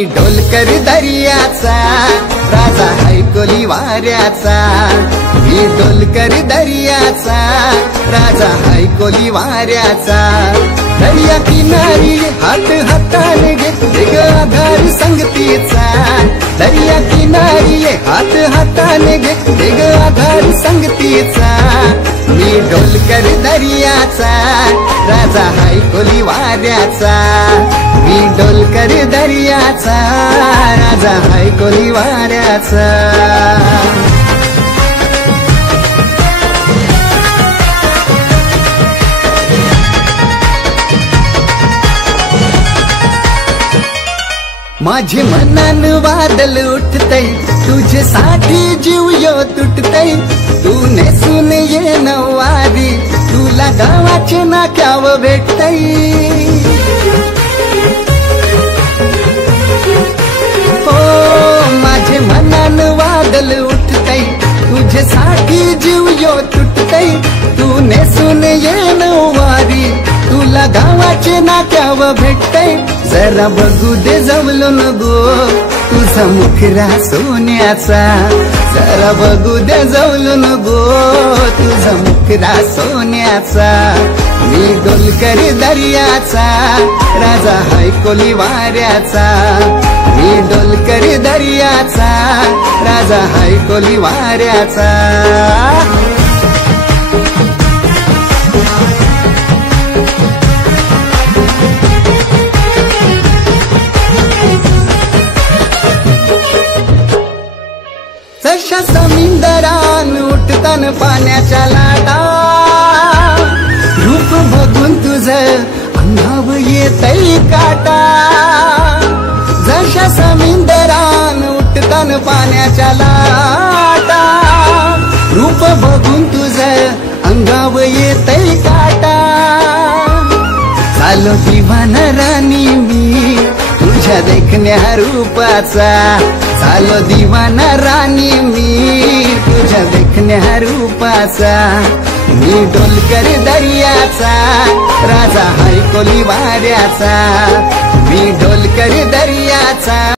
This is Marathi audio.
मी डोलकर दर्याचा राजा हाय कोली वाऱ्याचा। मी डोलकर दर्याचा राजा हाय कोली वाऱ्याचा। दर्या किनारी हात हाताने घेते ग आधार संगतीचा। दर्या किनारी हात हाताने घेते ग आधार संगतीचा। मी डोलकर दर्याचा राजा हाय कोली वाऱ्याचा। मी डोलकर दर्याचा राजा हाय कोली वाऱ्याचा। माझे मनान वादल उठतय तुझ्यासाठी जीव यो तुटतय। तू नेसून ये नवारी तुला गावाचे नाक्याव भेटतय। हो माझे मनान वादल उठतय तुझ्यासाठी जीव यो तुटतय। तू नेसून ये नवारी तुला गावाचे नाक्याव भेटतय। जरा बघू दे जवळून गो तुझा मुखरा सोन्याचा। जरा बघू दे जवळून गो तुझा मुखरा सोन्याचा। मी डोलकर दर्याचा राजा हाय कोली वाऱ्याचा। मी डोलकर दर्याचा राजा हाय कोली वाऱ्याचा। जशा समुद्रान उठतान पाण्याच्या लाटा। रूप बघून तुझं अंगाव येतय काटा। जशा समुद्रान उठतान पाण्याच्या लाटा। रूप बघून तुझं अंगाव येतय काटा। चालो दिवाना राणी मी तुझ्या देखण्या रूपाचा। चालो दिवाना राणी मी तुझ्या देखण्या रूपाचा। मी डोलकर दर्याचा राजा हाय कोली वाऱ्याचा। मी डोलकर दर्याचा